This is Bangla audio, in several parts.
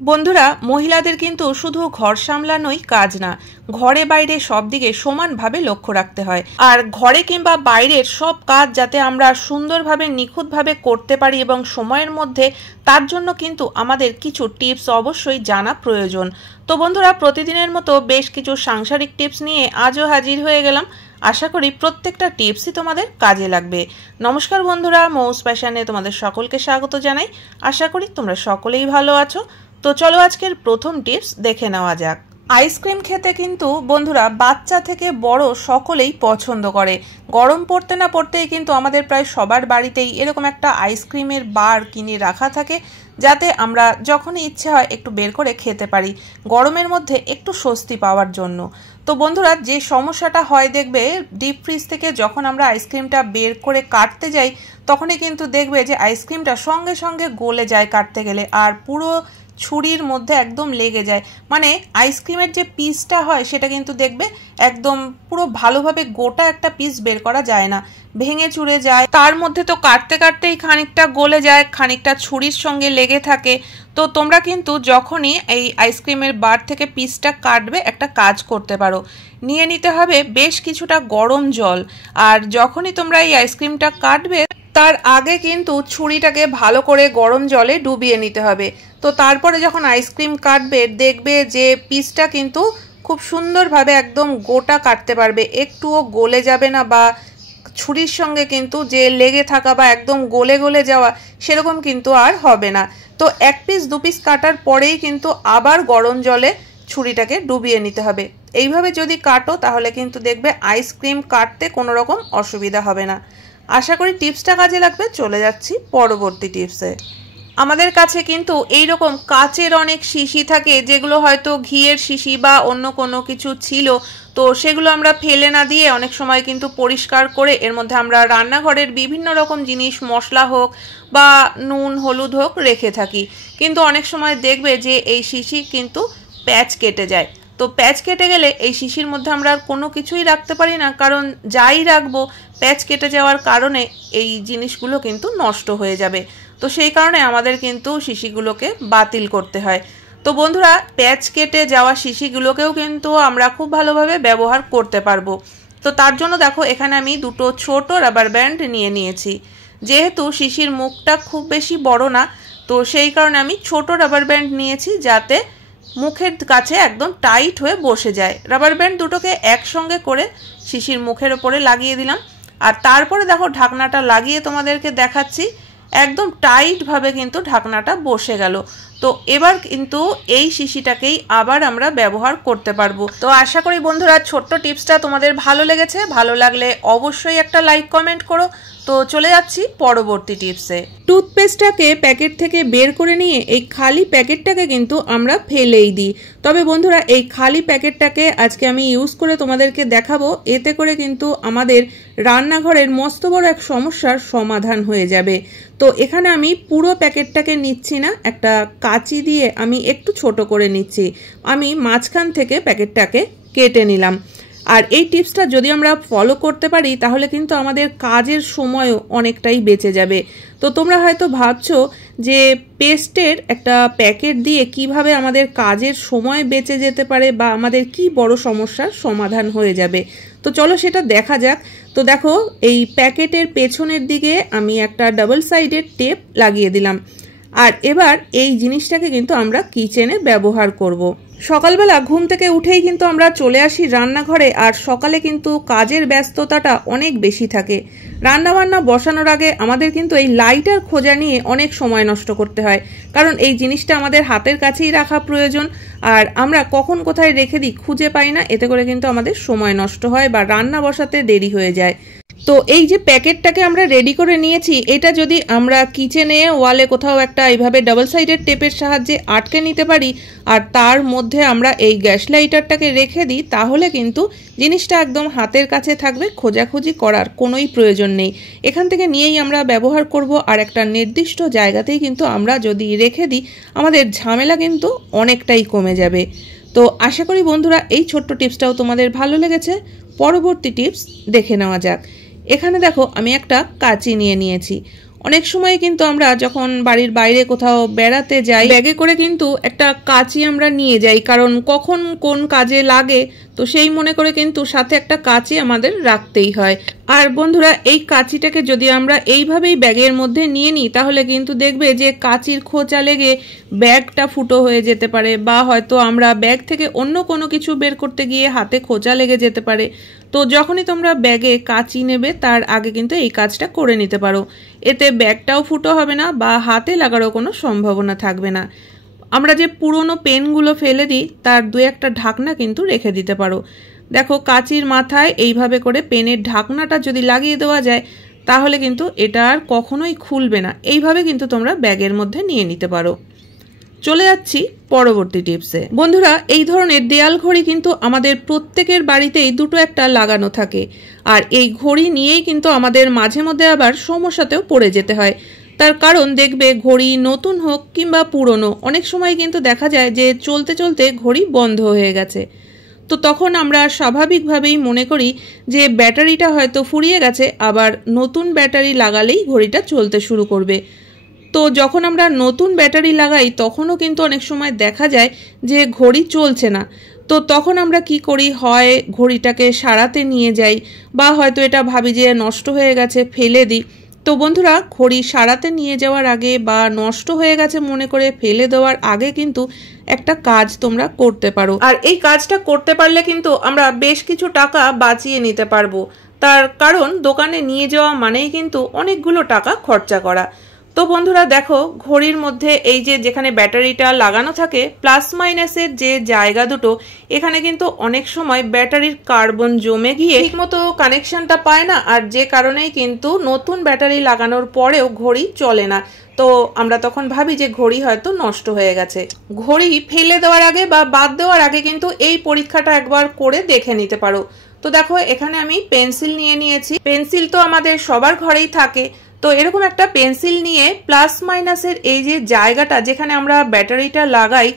বন্ধুরা, মহিলাদের কিন্তু শুধু ঘর সামলানোই কাজ না, ঘরে বাইরে সব দিকে সমানভাবে লক্ষ্য রাখতে হয়। আর ঘরে কিংবা বাইরের সব কাজ যাতে আমরা সুন্দরভাবে নিখুঁতভাবে করতে পারি এবং সময়ের মধ্যে, তার জন্য কিন্তু আমাদের কিছু টিপস অবশ্যই জানা প্রয়োজন। তো বন্ধুরা, প্রতিদিনের মতো বেশ কিছু সাংসারিক টিপস নিয়ে আজও হাজির হয়ে গেলাম। আশা করি প্রত্যেকটা টিপসই তোমাদের কাজে লাগবে। নমস্কার বন্ধুরা, মৌস ফ্যাশনে তোমাদের সকলকে স্বাগত জানাই। আশা করি তোমরা সকলেই ভালো আছো। তো চলো আজকের প্রথম টিপস দেখে নেওয়া যাক। আইসক্রিম খেতে কিন্তু বন্ধুরা বাচ্চা থেকে বড় সকলেই পছন্দ করে। গরম পড়তে না পড়তেই কিন্তু আমাদের প্রায় সবার বাড়িতেই এরকম একটা আইসক্রিমের বার কিনে রাখা থাকে, যাতে আমরা যখনই ইচ্ছে হয় একটু বের করে খেতে পারি, গরমের মধ্যে একটু স্বস্তি পাওয়ার জন্য। তো বন্ধুরা, যে সমস্যাটা হয় দেখবে, ডিপ ফ্রিজ থেকে যখন আমরা আইসক্রিমটা বের করে কাটতে যাই, তখনই কিন্তু দেখবে যে আইসক্রিমটা সঙ্গে সঙ্গে গলে যায় কাটতে গেলে, আর পুরো ছুরির মধ্যে একদম লেগে যায়। মানে আইসক্রিমের যে পিসটা হয় সেটা কিন্তু দেখবে একদম পুরো ভালোভাবে গোটা একটা পিস বের করা যায় না, ভেঙে চুরে যায়। তার মধ্যে তো কাটতে কাটতেই খানিকটা গলে যায়, খানিকটা ছুরির সঙ্গে লেগে থাকে। তো তোমরা কিন্তু যখনই এই আইসক্রিমের বার থেকে পিসটা কাটবে, একটা কাজ করতে পারো, নিয়ে নিতে হবে বেশ কিছুটা গরম জল। আর যখনই তোমরা এই আইসক্রিমটা কাটবে, তার আগে কিন্তু ছুরিটাকে ভালো করে গরম জলে ডুবিয়ে নিতে হবে। তো তারপরে যখন আইসক্রিম কাটবে, দেখবে যে পিসটা কিন্তু খুব সুন্দরভাবে একদম গোটা কাটতে পারবে, একটুও গলে যাবে না, বা ছুরির সঙ্গে কিন্তু যে লেগে থাকা বা একদম গলে গলে যাওয়া সেরকম কিন্তু আর হবে না। তো এক পিস দু পিস কাটার পরেই কিন্তু আবার গরম জলে ছুরিটাকে ডুবিয়ে নিতে হবে। এইভাবে যদি কাটো তাহলে কিন্তু দেখবে আইসক্রিম কাটতে কোনো রকম অসুবিধা হবে না। আশা করি টিপসটা কাজে লাগবে। চলে যাচ্ছি পরবর্তী টিপসে। আমাদের কাছে কিন্তু এইরকম কাচের অনেক শিশি থাকে, যেগুলো হয়তো ঘিয়ের শিশি বা অন্য কোনো কিছু ছিল, তো সেগুলো আমরা ফেলে না দিয়ে অনেক সময় কিন্তু পরিষ্কার করে এর মধ্যে আমরা রান্নাঘরের বিভিন্ন রকম জিনিস, মশলা হোক বা নুন হলুদ হোক, রেখে থাকি। কিন্তু অনেক সময় দেখবে যে এই শিশি কিন্তু প্যাচ কেটে যায়। তো প্যাচ কেটে গেলে এই শিশির মধ্যে আমরা আর কোনো কিছুই রাখতে পারি না, কারণ যাই রাখবো প্যাচ কেটে যাওয়ার কারণে এই জিনিসগুলো কিন্তু নষ্ট হয়ে যাবে। তো সেই কারণে আমাদের কিন্তু শিশিগুলোকে বাতিল করতে হয়। তো বন্ধুরা, প্যাচ কেটে যাওয়া শিশিগুলোকেও কিন্তু আমরা খুব ভালোভাবে ব্যবহার করতে পারবো। তো তার জন্য দেখো, এখানে আমি দুটো ছোট রাবার ব্যান্ড নিয়ে নিয়েছি। যেহেতু শিশির মুখটা খুব বেশি বড় না, তো সেই কারণে আমি ছোট রাবার ব্যান্ড নিয়েছি, যাতে মুখের কাছে একদম টাইট হয়ে বসে যায়। রাবার ব্যান্ড দুটোকে একসঙ্গে করে শিশির মুখের ওপরে লাগিয়ে দিলাম। আর তারপরে দেখো, ঢাকনাটা লাগিয়ে তোমাদেরকে দেখাচ্ছি, একদম টাইটভাবে কিন্তু ঢাকনাটা বসে গেল। তো এবার কিন্তু এই শিশিটাকেই আবার আমরা ব্যবহার করতে পারবো। তো আশা করি বন্ধুরা, ছোট্ট টিপসটা তোমাদের ভালো লেগেছে। ভালো লাগলে অবশ্যই একটা লাইক কমেন্ট করো। তো চলে যাচ্ছি পরবর্তী টিপসে। টুথপেস্টটাকে প্যাকেট থেকে বের করে নিয়ে এই খালি প্যাকেটটাকে কিন্তু আমরা ফেলেই দিই। তবে বন্ধুরা, এই খালি প্যাকেটটাকে আজকে আমি ইউজ করে তোমাদেরকে দেখাবো। এতে করে কিন্তু আমাদের রান্নাঘরের মস্ত বড় এক সমস্যার সমাধান হয়ে যাবে। তো এখানে আমি পুরো প্যাকেটটাকে নিচ্ছি না, একটা কাঁচি দিয়ে আমি একটু ছোট করে নিচ্ছি। আমি মাঝখান থেকে প্যাকেটটাকে কেটে নিলাম। আর এই টিপসটা যদি আমরা ফলো করতে পারি, তাহলে কিন্তু আমাদের কাজের সময়ও অনেকটাই বেঁচে যাবে। তো তোমরা হয়তো ভাবছো যে পেস্টের একটা প্যাকেট দিয়ে কিভাবে আমাদের কাজের সময় বেঁচে যেতে পারে, বা আমাদের কি বড় সমস্যার সমাধান হয়ে যাবে। তো চলো সেটা দেখা যাক। তো দেখো, এই প্যাকেটের পেছনের দিকে আমি একটা ডাবল সাইডের টেপ লাগিয়ে দিলাম। আর এবার এই জিনিসটাকে কিন্তু আমরা কিচেনে ব্যবহার করব। সকালবেলা ঘুম থেকে উঠেই কিন্তু আমরা চলে আসি রান্নাঘরে, আর সকালে কিন্তু কাজের ব্যস্ততাটা অনেক বেশি থাকে। রান্নাবান্না বসানোর আগে আমাদের কিন্তু এই লাইটার খোঁজা নিয়ে অনেক সময় নষ্ট করতে হয়, কারণ এই জিনিসটা আমাদের হাতের কাছেই রাখা প্রয়োজন। আর আমরা কখন কোথায় রেখে দিই খুঁজে পাই না, এতে করে কিন্তু আমাদের সময় নষ্ট হয় বা রান্না বসাতে দেরি হয়ে যায়। তো এই যে প্যাকেটটাকে আমরা রেডি করে নিয়েছি, এটা যদি আমরা কিচেনে ওয়ালে কোথাও একটা এইভাবে ডাবল সাইডের টেপের সাহায্যে আটকে নিতে পারি, আর তার মধ্যে আমরা এই গ্যাস লাইটারটাকে রেখে দিই, তাহলে কিন্তু জিনিসটা একদম হাতের কাছে থাকবে, খোঁজাখুঁজি করার কোনোই প্রয়োজন নেই। এখান থেকে নিয়েই আমরা ব্যবহার করব। আর একটা নির্দিষ্ট জায়গাতেই কিন্তু আমরা যদি রেখে দিই, আমাদের ঝামেলা কিন্তু অনেকটাই কমে যাবে। তো আশা করি বন্ধুরা, এই ছোট্ট টিপসটাও তোমাদের ভালো লেগেছে। পরবর্তী টিপস দেখে নেওয়া যাক। এখানে দেখো, আমি একটা কাঁচি নিয়ে নিয়েছি। অনেক সময় কিন্তু আমরা যখন বাড়ির বাইরে কোথাও বেড়াতে যাই ব্যাগে করে কিন্তু একটা কাঁচি আমরা নিয়ে যাই, কারণ কখন কোন কাজে লাগে, তো সেই মনে করে কিন্তু সাথে একটা কাঁচি আমাদের রাখতেই হয়। আর বন্ধুরা, এই কাঁচিটাকে যদি আমরা এইভাবেই ব্যাগের মধ্যে নিয়ে নিই তাহলে কিন্তু দেখবে যে কাঁচির খোঁচা লেগে ব্যাগটা ফুটো হয়ে যেতে পারে, বা হয়তো আমরা ব্যাগ থেকে অন্য কোনো কিছু বের করতে গিয়ে হাতে খোঁচা লেগে যেতে পারে। তো যখনই তোমরা ব্যাগে কাঁচি নেবে তার আগে কিন্তু এই কাজটা করে নিতে পারো, এতে ব্যাগটাও ফুটো হবে না বা হাতে লাগারও কোনো সম্ভাবনা থাকবে না। আমরা যে পুরনো পেনগুলো ফেলে দিই তার দু একটা ঢাকনা কিন্তু রেখে দিতে পারো। দেখো, কাঁচির মাথায় এইভাবে করে পেনের ঢাকনাটা যদি লাগিয়ে দেওয়া যায় তাহলে কিন্তু এটা আর কখনোই খুলবে না। এইভাবে কিন্তু তোমরা ব্যাগের মধ্যে নিয়ে নিতে পারো। চলে যাচ্ছি পরবর্তী টিপসে। বন্ধুরা, এই ধরনের দেয়াল ঘড়ি কিন্তু আমাদের প্রত্যেকের বাড়িতেই দুটো একটা লাগানো থাকে, আর এই ঘড়ি নিয়েই কিন্তু আমাদের মাঝে মধ্যে আবার সমস্যাতেও পড়ে যেতে হয়। তার কারণ দেখবে, ঘড়ি নতুন হোক কিংবা পুরনো, অনেক সময় কিন্তু দেখা যায় যে চলতে চলতে ঘড়ি বন্ধ হয়ে গেছে। তো তখন আমরা স্বাভাবিকভাবেই মনে করি যে ব্যাটারিটা হয়তো ফুরিয়ে গেছে, আবার নতুন ব্যাটারি লাগালেই ঘড়িটা চলতে শুরু করবে। তো যখন আমরা নতুন ব্যাটারি লাগাই তখনও কিন্তু অনেক সময় দেখা যায় যে ঘড়ি চলছে না। তো তখন আমরা কি করি, হয় ঘড়িটাকে সারাতে নিয়ে যাই, বা হয়তো এটা ভাবি যে নষ্ট হয়ে গেছে ফেলে দিই। তো বন্ধুরা, ঘড়ি সারাতে নিয়ে যাওয়ার আগে বা নষ্ট হয়ে গেছে মনে করে ফেলে দেওয়ার আগে কিন্তু একটা কাজ তোমরা করতে পারো, আর এই কাজটা করতে পারলে কিন্তু আমরা বেশ কিছু টাকা বাঁচিয়ে নিতে পারবো। তার কারণ দোকানে নিয়ে যাওয়া মানেই কিন্তু অনেকগুলো টাকা খরচা করা। তো বন্ধুরা দেখো, ঘড়ির মধ্যে এই যে যেখানে ব্যাটারিটা লাগানো থাকে প্লাস মাইনাসের যে জায়গা দুটো, এখানে কিন্তু অনেক সময় ব্যাটারির কার্বন জমে গিয়ে ঠিকমতো কানেকশনটা পায় না, আর যে কারণেই কিন্তু নতুন ব্যাটারি লাগানোর পরেও ঘড়ি চলে না। তো আমরা তখন ভাবি যে ঘড়ি হয়তো নষ্ট হয়ে গেছে। ঘড়ি ফেলে দেওয়ার আগে বা বাদ দেওয়ার আগে কিন্তু এই পরীক্ষাটা একবার করে দেখে নিতে পারো। তো দেখো, এখানে আমি পেন্সিল নিয়ে নিয়েছি। পেন্সিল তো আমাদের সবার ঘরেই থাকে। তো এরকম একটা পেন্সিল নিয়ে প্লাস মাইনাসের এই যে জায়গাটা যেখানে আমরা ব্যাটারিটা লাগাই,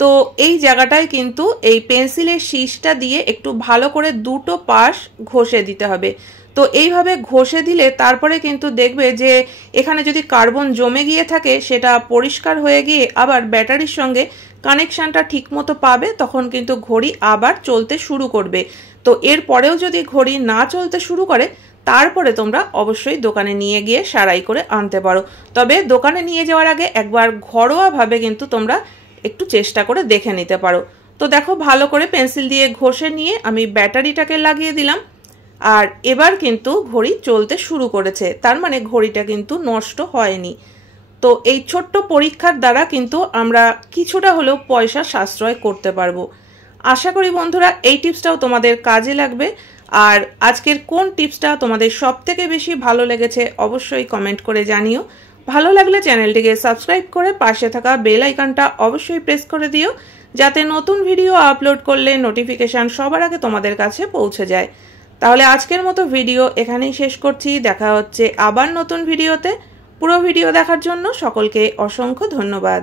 তো এই জায়গাটায় কিন্তু এই পেন্সিলের শীষটা দিয়ে একটু ভালো করে দুটো পাশ ঘষে দিতে হবে। তো এইভাবে ঘষে দিলে তারপরে কিন্তু দেখবে যে এখানে যদি কার্বন জমে গিয়ে থাকে সেটা পরিষ্কার হয়ে গিয়ে আবার ব্যাটারির সঙ্গে কানেকশনটা ঠিক মতো পাবে, তখন কিন্তু ঘড়ি আবার চলতে শুরু করবে। তো এরপরেও যদি ঘড়ি না চলতে শুরু করে তারপরে তোমরা অবশ্যই দোকানে নিয়ে গিয়ে সারাই করে আনতে পারো। তবে দোকানে নিয়ে যাওয়ার আগে একবার ঘরোয়াভাবে কিন্তু তোমরা একটু চেষ্টা করে দেখে নিতে পারো। তো দেখো, ভালো করে পেন্সিল দিয়ে ঘষে নিয়ে আমি ব্যাটারিটাকে লাগিয়ে দিলাম, আর এবার কিন্তু ঘড়ি চলতে শুরু করেছে, তার মানে ঘড়িটা কিন্তু নষ্ট হয়নি। তো এই ছোট্ট পরীক্ষার দ্বারা কিন্তু আমরা কিছুটা হলেও পয়সা সাশ্রয় করতে পারবো। আশা করি বন্ধুরা এই টিপসটাও তোমাদের কাজে লাগবে। আর আজকের কোন টিপসটা তোমাদের সবথেকে বেশি ভালো লেগেছে অবশ্যই কমেন্ট করে জানিও। ভালো লাগলে চ্যানেলটিকে সাবস্ক্রাইব করে পাশে থাকা বেল আইকনটা অবশ্যই প্রেস করে দিও, যাতে নতুন ভিডিও আপলোড করলে নোটিফিকেশন সবার আগে তোমাদের কাছে পৌঁছে যায়। তাহলে আজকের মতো ভিডিও এখানেই শেষ করছি। দেখা হচ্ছে আবার নতুন ভিডিওতে। পুরো ভিডিও দেখার জন্য সকলকে অসংখ্য ধন্যবাদ।